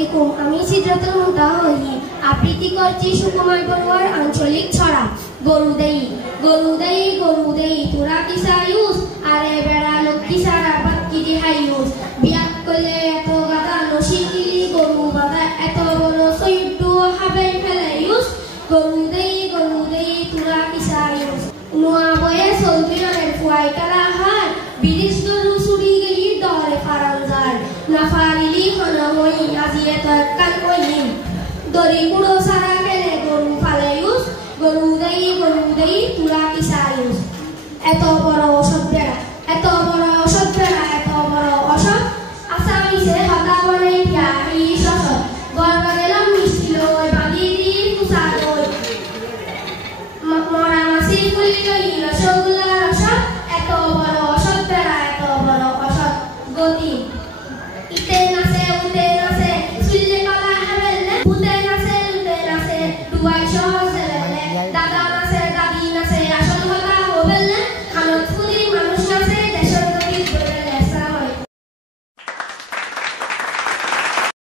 আলাইকুম, আমি সিদ্রাতুল মুনতাহা হই। আবৃত্তি করছি সুকুমার বড়ুয়ার আঞ্চলিক ছড়া গরু দেই গরু দেই গরু দেই তোরা কি সায়ুস আরে বেড়া লক্ষ্মী সারা বাক্কি দি হাইউস বিয়াত করলে এত গাদা নশিকিলি গরু বাদা এত বড় সৈদ্দু হাবেই ফেলাইউস গরু দেই তোরা কি সায়ুস নোয়া বয়ে সৌদিরনের ফুয়াই কালা হার বিদেশ গরু সুরি গেলি দরে ফারানজার না ফারিলি হনা হই আজিয়ে তর কাল কইলিম দরি কুড়ো সারা গেলে গরু ফালাইউস গরু দেই তোরা কি সায়ুস এত বড়